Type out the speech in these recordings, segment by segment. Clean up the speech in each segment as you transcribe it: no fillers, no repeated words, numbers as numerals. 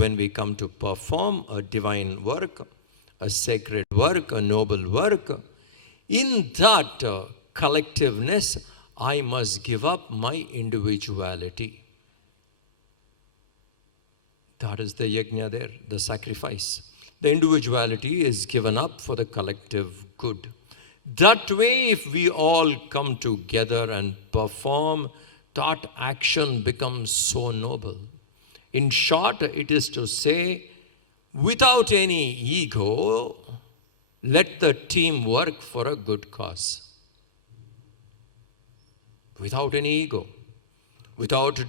when we come to perform a divine work, a sacred work, a noble work, in that collectiveness, I must give up my individuality. That is the yajna there, the sacrifice. The individuality is given up for the collective good. That way, if we all come together and perform, that action becomes so noble. In short, it is to say, without any ego, let the team work for a good cause. Without any ego, without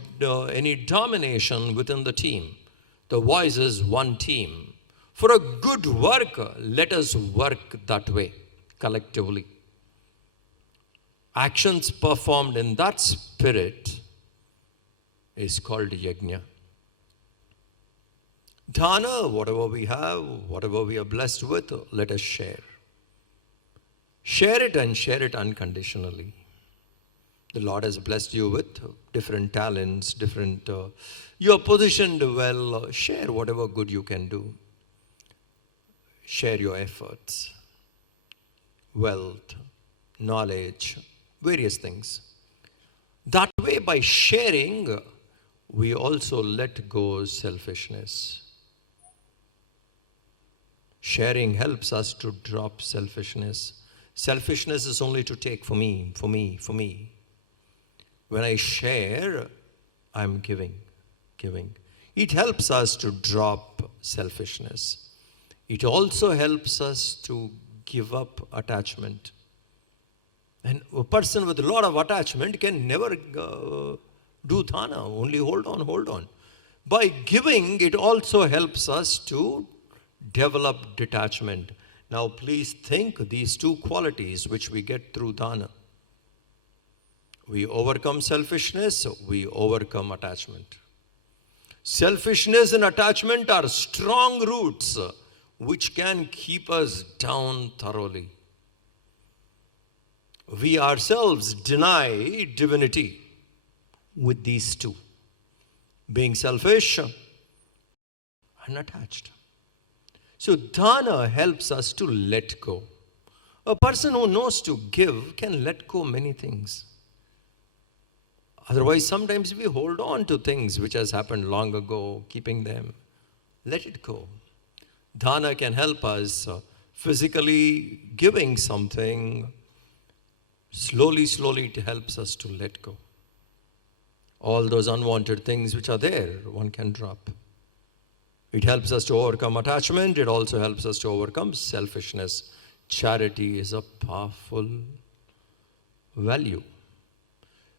any domination within the team. The voice is one team. For a good work, let us work that way, collectively. Actions performed in that spirit is called yajna. Dana, whatever we have, whatever we are blessed with, let us share. Share it and share it unconditionally. The Lord has blessed you with different talents, you are positioned well. Share whatever good you can do. Share your efforts, wealth, knowledge, various things. That way, by sharing, we also let go selfishness. Sharing helps us to drop selfishness. Selfishness is only to take for me, for me, for me. When I share, I'm giving. It helps us to drop selfishness. It also helps us to give up attachment. And a person with a lot of attachment can never do dana, only hold on. By giving, it also helps us to develop detachment. Now please think these two qualities which we get through dana. We overcome selfishness, we overcome attachment. Selfishness and attachment are strong roots which can keep us down thoroughly. We ourselves deny divinity with these two, being selfish and attached. So dana helps us to let go. A person who knows to give can let go many things. Otherwise, sometimes we hold on to things which has happened long ago, keeping them. Let it go. Dana can help us physically giving something. Slowly, it helps us to let go. All those unwanted things which are there, one can drop. It helps us to overcome attachment. It also helps us to overcome selfishness. Charity is a powerful value.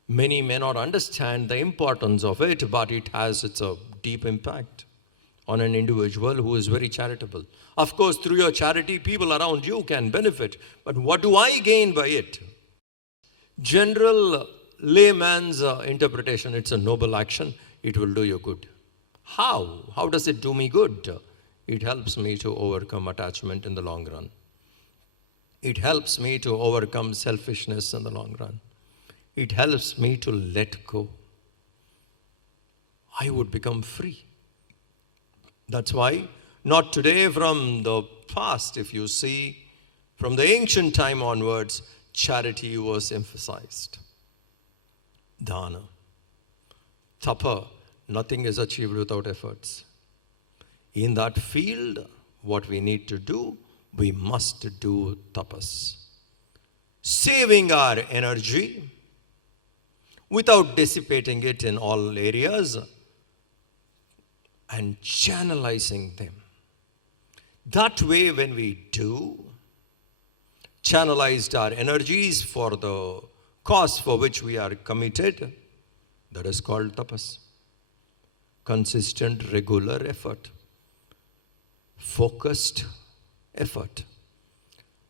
Many may not understand the importance of it, but it has its deep impact on an individual who is very charitable. Of course, through your charity, people around you can benefit. But what do I gain by it? General layman's interpretation, it's a noble action. It will do you good. How? How does it do me good? It helps me to overcome attachment in the long run. It helps me to overcome selfishness in the long run. It helps me to let go. I would become free. That's why, not today, from the past, if you see, from the ancient time onwards, charity was emphasized. Dana. Tapa. Nothing is achieved without efforts. In that field, what we need to do, we must do tapas. Saving our energy without dissipating it in all areas and channelizing them. That way, when we do, channelized our energies for the cause for which we are committed, that is called tapas. Consistent, regular effort. Focused effort.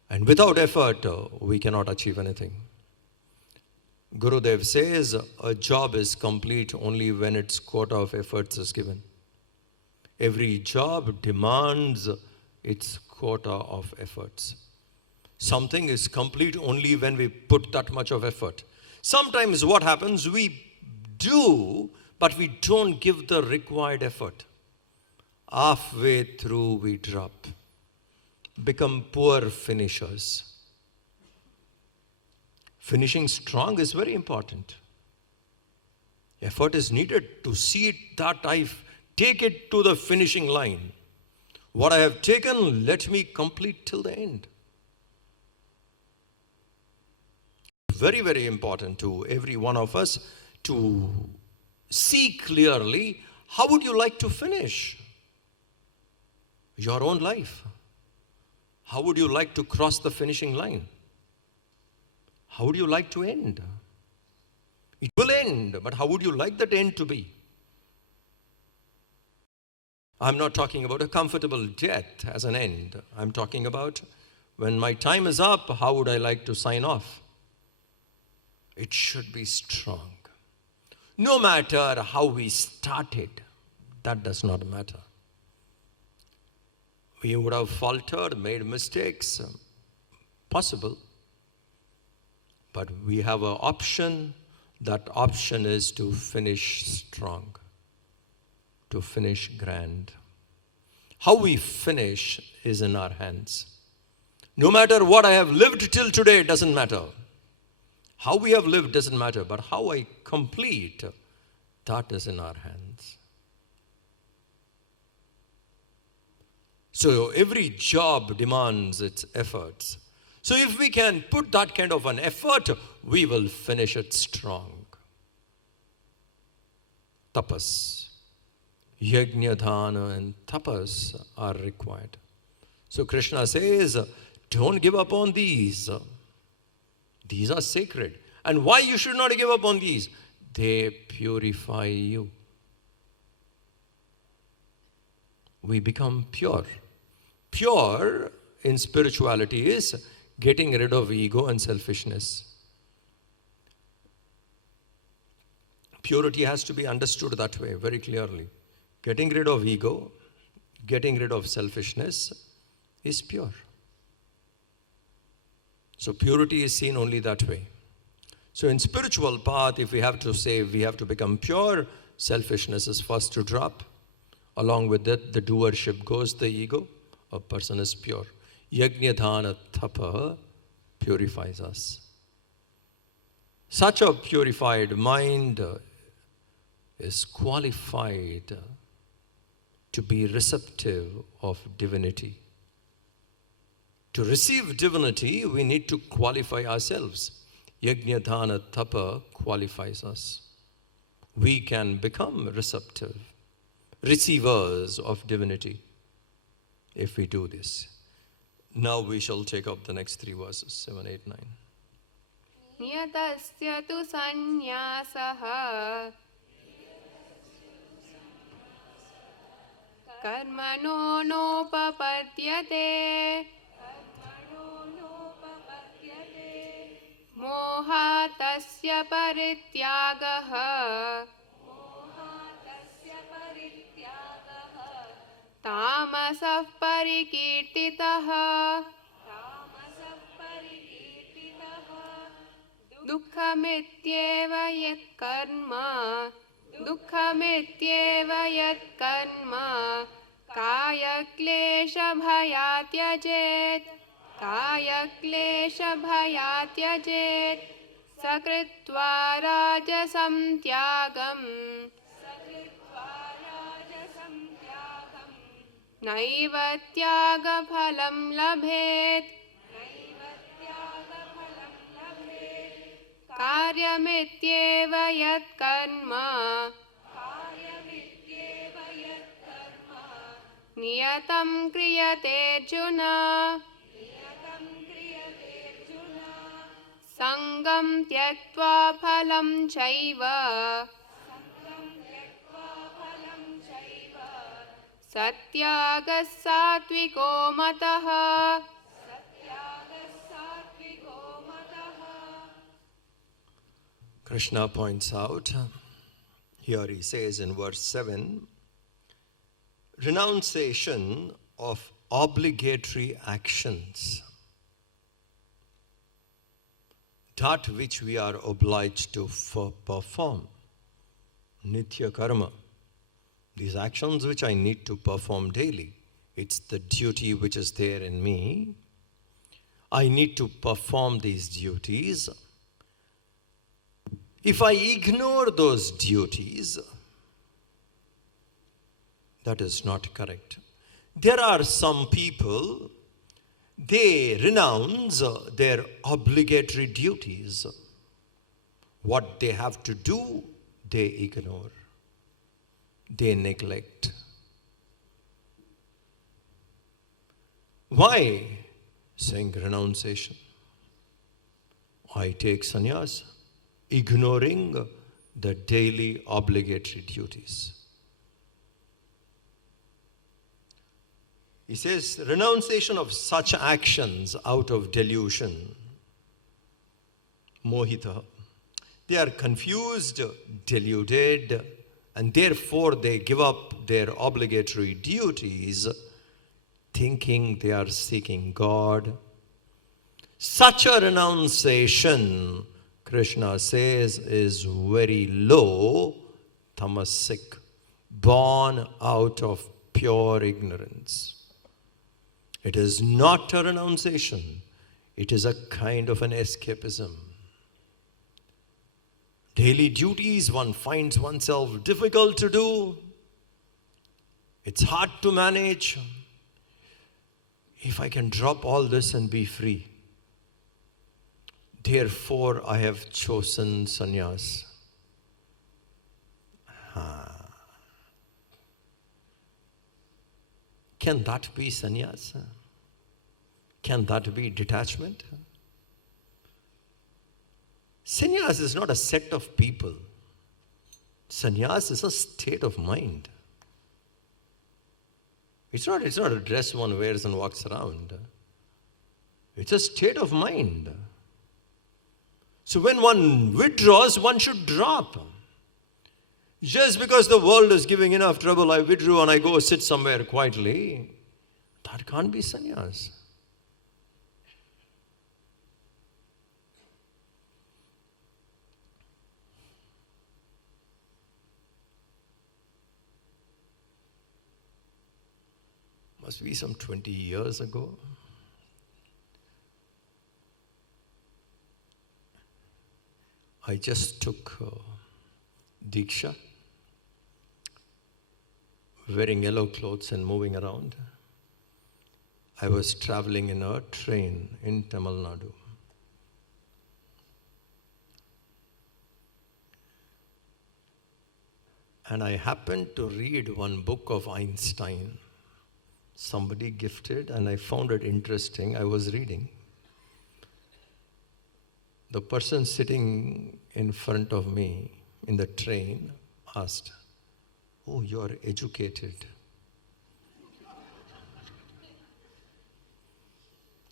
And without effort, we cannot achieve anything. Gurudev says, a job is complete only when its quota of efforts is given. Every job demands its quota of efforts. Something is complete only when we put that much of effort. Sometimes what happens, we do, but we don't give the required effort. halfway through we drop. Become poor finishers. Finishing strong is very important. Effort is needed to see it that I take it to the finishing line. What I have taken, let me complete till the end. Very, very important to every one of us to see clearly how would you like to finish your own life. How would you like to cross the finishing line? How would you like to end? It will end, but how would you like that end to be? I'm not talking about a comfortable death as an end. I'm talking about when my time is up, how would I like to sign off? It should be strong. No matter how we started, that does not matter. We would have faltered, made mistakes, possible. But we have an option. That option is to finish strong, to finish grand. How we finish is in our hands. No matter what I have lived till today, it doesn't matter. How we have lived doesn't matter, but how I complete, that is in our hands. So every job demands its efforts. So if we can put that kind of an effort, we will finish it strong. Tapas. Yajna, dhana and tapas are required. So Krishna says, don't give up on these. These are sacred. And why you should not give up on these? They purify you. We become pure. Pure in spirituality is getting rid of ego and selfishness. Purity has to be understood that way, very clearly. Getting rid of ego, getting rid of selfishness is pure. So purity is seen only that way. So in spiritual path, if we have to say we have to become pure, selfishness is first to drop. Along with that, the doership goes the ego. A person is pure. Yajna, dhana, tapa purifies us. Such a purified mind is qualified to be receptive of divinity. To receive divinity, we need to qualify ourselves. Yajna, dhana, tapa qualifies us. We can become receptive, receivers of divinity if we do this. Now we shall take up the next three verses, 7, 8, 9. Niyatasya tu sanyasaha karmano nopapadyate mohatasya parityagaha tamasah parikirtitaha dukkhametyeva yat karma kaya klesha bhayatyajet sakritva rajasam tyagam naiva tyaga phalam labhet karyamityeva yat karma niyatam kriyate arjuna sangam tyaktva phalam chaiva satyagas satviko mataha. Krishna points out, here he says in verse 7, renunciation of obligatory actions, that which we are obliged to perform, nitya karma, These actions which I need to perform daily, it's the duty which is there in me. I need to perform these duties. If I ignore those duties, that is not correct. There are some people, they renounce their obligatory duties. What they have to do, they ignore. They neglect. Why? Saying renunciation. I take sannyas, ignoring the daily obligatory duties. He says, renunciation of such actions out of delusion, mohita. They are confused, deluded, and therefore they give up their obligatory duties, thinking they are seeking God. Such a renunciation, Krishna says, is very low, tamasic, born out of pure ignorance. It is not a renunciation. It is a kind of an escapism. Daily duties one finds oneself difficult to do. It's hard to manage. If I can drop all this and be free, therefore I have chosen sannyas. Can that be sannyas? Can that be detachment? Sannyas is not a set of people. Sannyas is a state of mind. It's not a dress one wears and walks around. It's a state of mind. So when one withdraws, one should drop. Just because the world is giving enough trouble, I withdrew and I go sit somewhere quietly. That can't be sannyas. Must be some 20 years ago. I just took Diksha, wearing yellow clothes and moving around. I was traveling in a train in Tamil Nadu. And I happened to read one book of Einstein. Somebody gifted, and I found it interesting. I was reading. The person sitting in front of me in the train asked, "Oh, you are educated."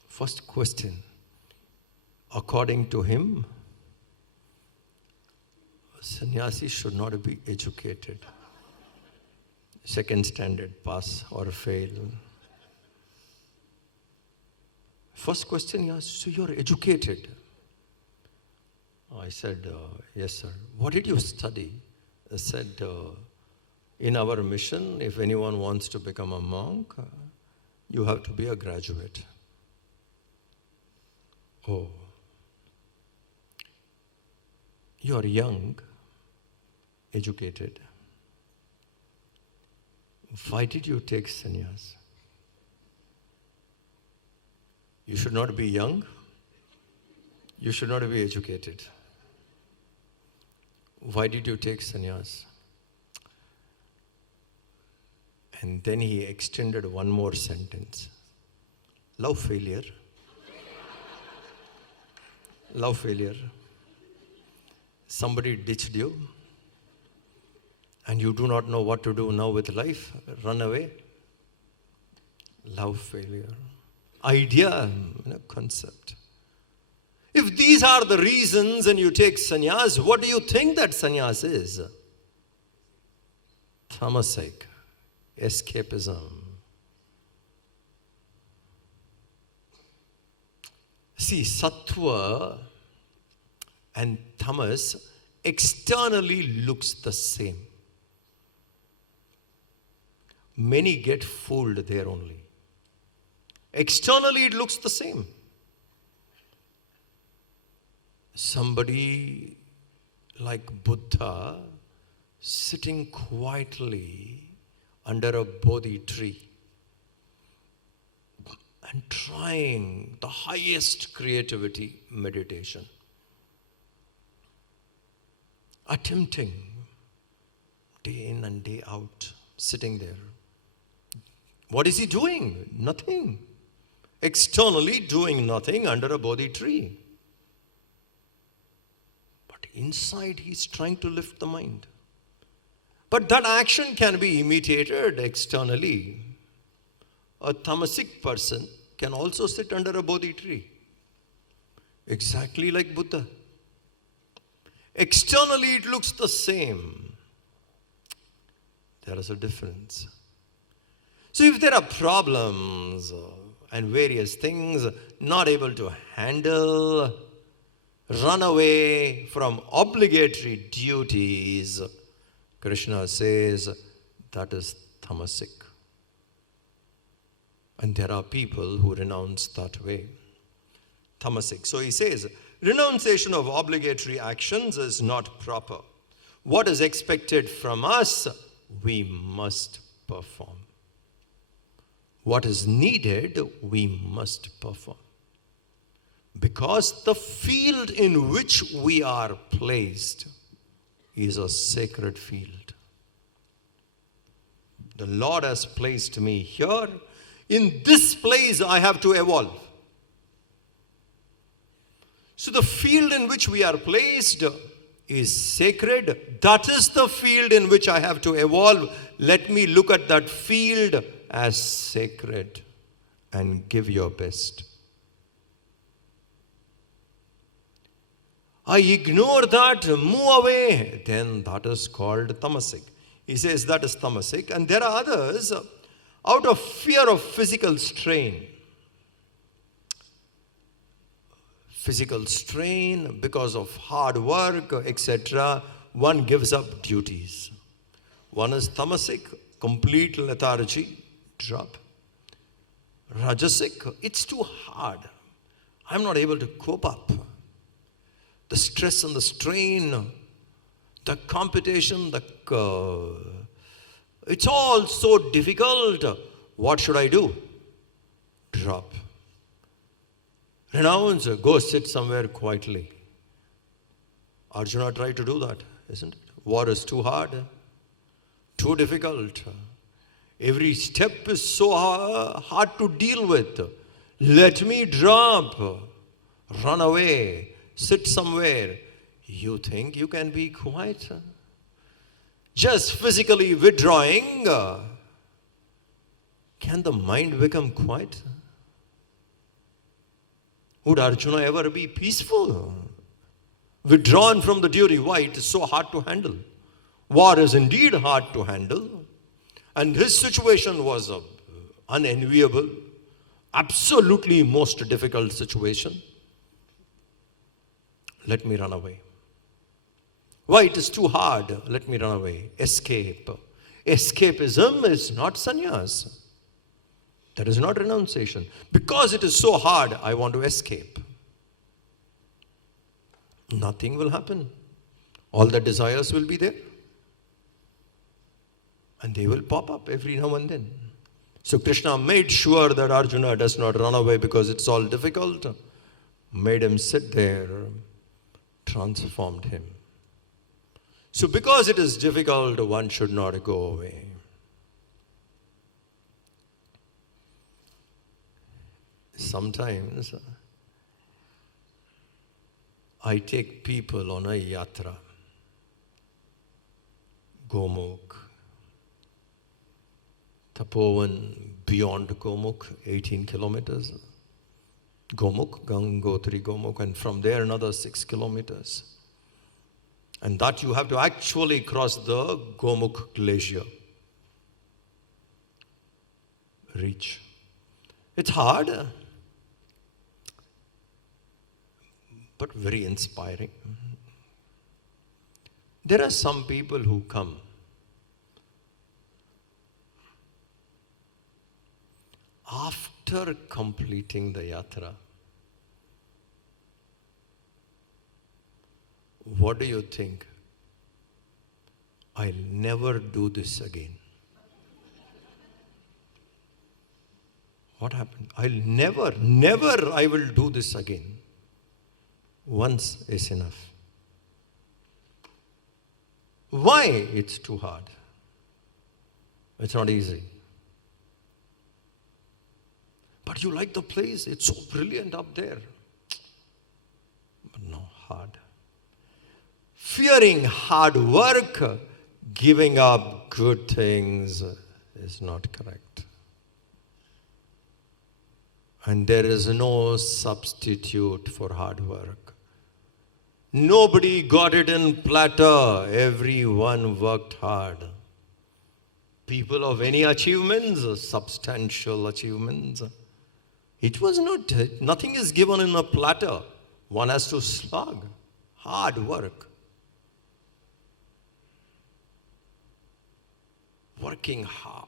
First question, according to him, sannyasi should not be educated. Second standard, pass or fail. First question he asked, "So you're educated?" I said, "Yes, sir." "What did you study?" I said, "In our mission, if anyone wants to become a monk, you have to be a graduate." "Oh, you're young, educated. Why did you take sannyas? You should not be young. You should not be educated. Why did you take sannyas?" And then he extended one more sentence. Love failure. Love failure. Somebody ditched you, and you do not know what to do now with life. Run away. Love failure. Idea, concept. If these are the reasons and you take sannyas, what do you think that sannyas is? Tamasic, escapism. See, sattva and tamas externally looks the same. Many get fooled there only. Externally it looks the same. Somebody like Buddha sitting quietly under a Bodhi tree and trying the highest creativity meditation. Attempting day in and day out, sitting there. What is he doing? Nothing. Externally doing nothing under a Bodhi tree. But inside he's trying to lift the mind. But that action can be imitated externally. A tamasic person can also sit under a Bodhi tree. Exactly like Buddha. Externally it looks the same. There is a difference. So if there are problems and various things not able to handle, run away from obligatory duties, Krishna says that is tamasic. And there are people who renounce that way. Tamasic. So he says, renunciation of obligatory actions is not proper. What is expected from us, we must perform. What is needed, we must perform. Because the field in which we are placed is a sacred field. The Lord has placed me here. In this place I have to evolve. So the field in which we are placed is sacred. That is the field in which I have to evolve. Let me look at that field as sacred and give your best. I ignore that, move away, then that is called tamasic. He says that is tamasic. And there are others, out of fear of physical strain, because of hard work, etc., one gives up duties. One is tamasic, complete lethargy, drop. Rajasic, it's too hard. I'm not able to cope up. The stress and the strain, the competition, it's all so difficult. What should I do? Drop. Renounce, go sit somewhere quietly. Arjuna tried to do that, isn't it? War is too hard, too difficult. Every step is so hard to deal with. Let me drop, run away, sit somewhere. You think you can be quiet? Just physically withdrawing, can the mind become quiet? Would Arjuna ever be peaceful? Withdrawn from the duty. Why? It is so hard to handle. War is indeed hard to handle. And his situation was unenviable, absolutely most difficult situation. Let me run away. Why? It is too hard. Let me run away. Escape. Escapism is not sannyas. That is not renunciation. Because it is so hard, I want to escape. Nothing will happen. All the desires will be there. And they will pop up every now and then. So Krishna made sure that Arjuna does not run away because it's all difficult. Made him sit there, transformed him. So because it is difficult, one should not go away. Sometimes I take people on a yatra, Gomukh, Tapovan beyond Gomukh, 18 kilometers. Gomukh, Gangotri Gomukh, and from there another 6 kilometers. And that you have to actually cross the Gomukh glacier. Reach. It's hard, but very inspiring. There are some people who come after completing the yatra, what do you think? I'll never do this again. What happened? Never I will do this again. Once is enough. Why? It's too hard. It's not easy. But you like the place, it's so brilliant up there. But no, hard. Fearing hard work, giving up good things is not correct. And there is no substitute for hard work. Nobody got it in platter. Everyone worked hard. People of any achievements, substantial achievements, it was not, nothing is given in a platter. One has to slog, hard work. Working hard.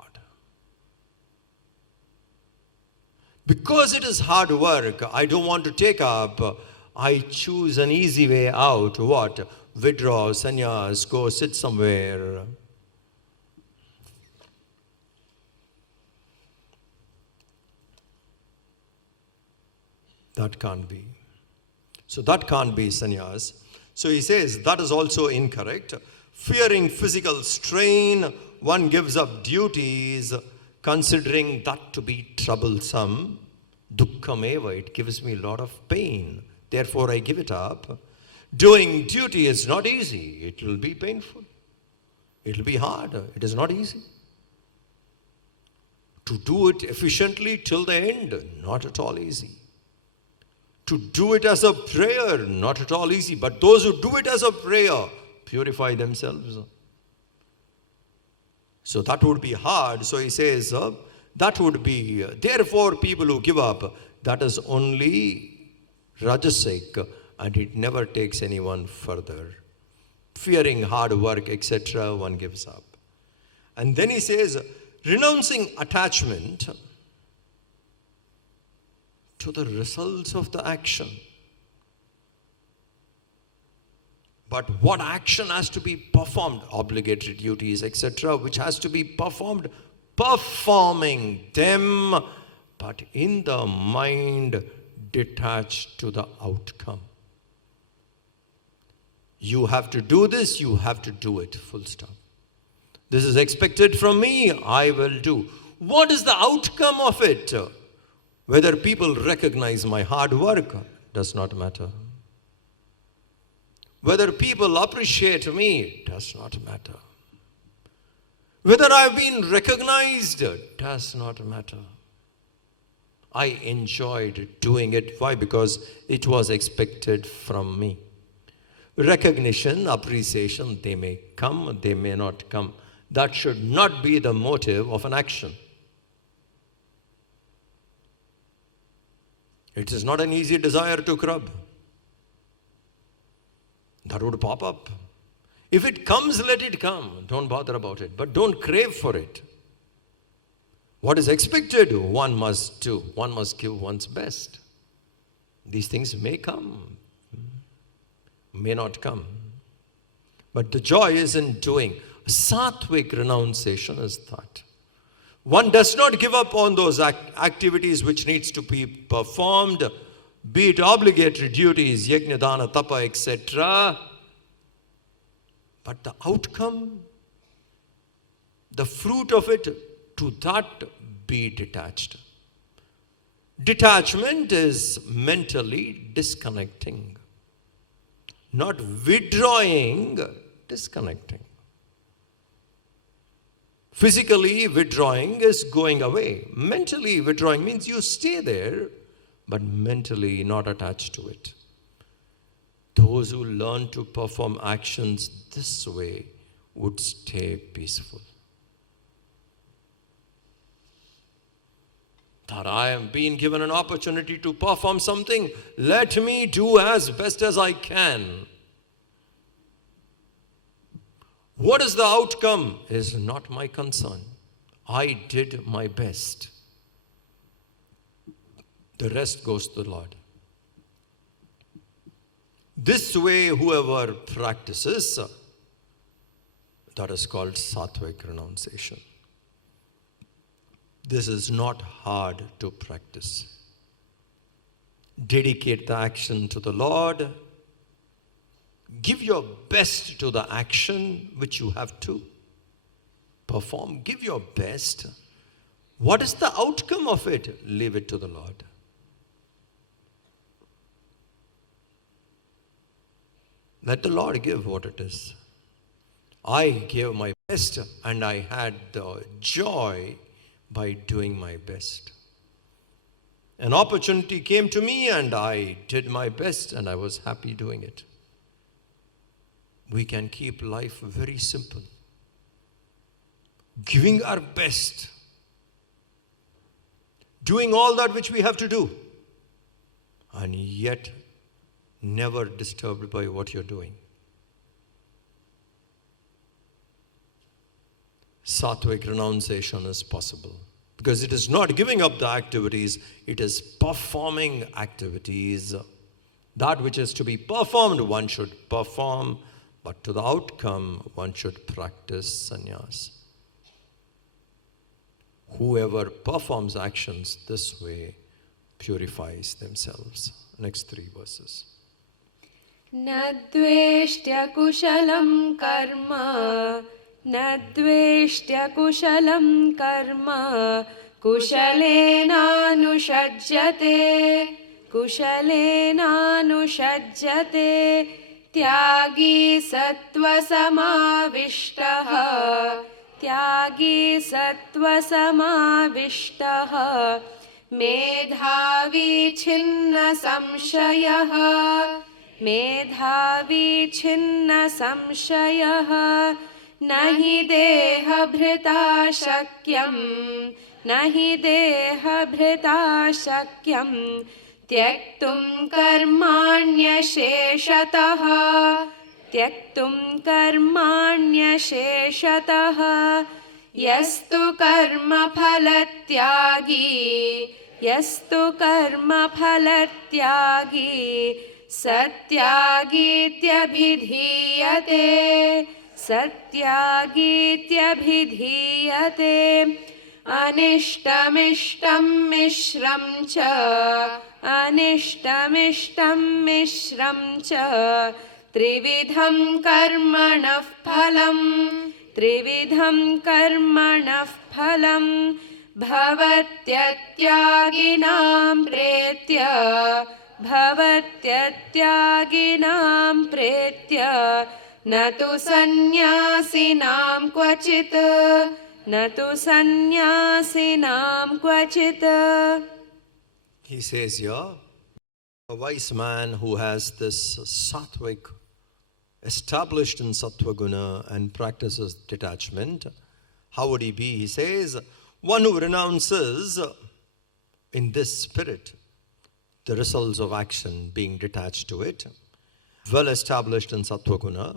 Because it is hard work, I don't want to take up. I choose an easy way out. What? Withdraw, sannyas, go sit somewhere. That can't be. So that can't be sannyas. So he says that is also incorrect. Fearing physical strain, one gives up duties, considering that to be troublesome. Dukkhameva, it gives me a lot of pain. Therefore I give it up. Doing duty is not easy. It will be painful. It will be hard. It is not easy. To do it efficiently till the end, not at all easy. To do it as a prayer, not at all easy. But those who do it as a prayer, purify themselves. So that would be hard. So he says, that would be, therefore people who give up, that is only rajasic, and it never takes anyone further. Fearing hard work, etc., one gives up. And then he says, renouncing attachment to the results of the action. But what action has to be performed? Obligatory duties, etc., which has to be performed, performing them, but in the mind detached to the outcome. You have to do this, you have to do it, full stop. This is expected from me, I will do. What is the outcome of it? Whether people recognize my hard work does not matter. Whether people appreciate me does not matter. Whether I've been recognized does not matter. I enjoyed doing it. Why? Because it was expected from me. Recognition, appreciation, they may come, they may not come. That should not be the motive of an action. It is not an easy desire to curb. That would pop up. If it comes, let it come. Don't bother about it. But don't crave for it. What is expected, one must do. One must give one's best. These things may come, may not come. But the joy is in doing. Sattvic renunciation is that. One does not give up on those activities which needs to be performed, be it obligatory duties, yajna, dana, tapa, etc. But the outcome, the fruit of it, to that be detached. Detachment is mentally disconnecting. Not withdrawing, disconnecting. Physically withdrawing is going away. Mentally withdrawing means you stay there, but mentally not attached to it. Those who learn to perform actions this way would stay peaceful. That I am being given an opportunity to perform something, let me do as best as I can. What is the outcome is not my concern. I did my best. The rest goes to the Lord. This way, whoever practices, that is called sattvic renunciation. This is not hard to practice. Dedicate the action to the Lord. Give your best to the action which you have to perform. Give your best. What is the outcome of it? Leave it to the Lord. Let the Lord give what it is. I gave my best and I had the joy by doing my best. An opportunity came to me and I did my best and I was happy doing it. We can keep life very simple. Giving our best. Doing all that which we have to do. And yet never disturbed by what you're doing. Sattvic renunciation is possible because it is not giving up the activities, it is performing activities. That which is to be performed, one should perform, but to the outcome, one should practice sannyas. Whoever performs actions this way purifies themselves. Next 3 verses. न द्वेष्ट्य कुशलं कर्म न द्वेष्ट्य कुशलं कर्म कुशलेनानुषज्यते कुशलेनानुषज्यते त्यागी सत्त्वसमाविष्टः त्यागी सत्त्वसमाविष्टः मेधावी छिन्न संशयः मेधावी छिन्न संशयः न हि देहभृता शक्यं न हि देहभृता शक्यं त्यक्तुं कर्माण्यशेषतः त्यक्तुं कर्माण्यशेषतः यस्तु कर्मफलत्यागी यस्तु कर्मफलत्यागी सत्यागीत्यभिधीयते सत्यागीत्यभिधीयते अनिष्टमिष्टं मिश्रं च अनिष्टमिष्टं मिश्रं च त्रिविधं कर्मणः फलं त्रिविधं कर्मणः फलं भवत्यत्यागिनां प्रेत्य भवत्यत्यागिनां प्रेत्य न तु सन्न्यासिनां क्वचित् न तु सन्न्यासिनां क्वचित्. He says here, a wise man who has this sattvic established in sattva guna and practices detachment, how would he be? He says, one who renounces in this spirit the results of action being detached to it, well established in sattva guna,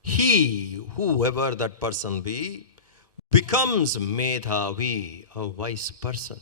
he, whoever that person be, becomes medhavi, a wise person.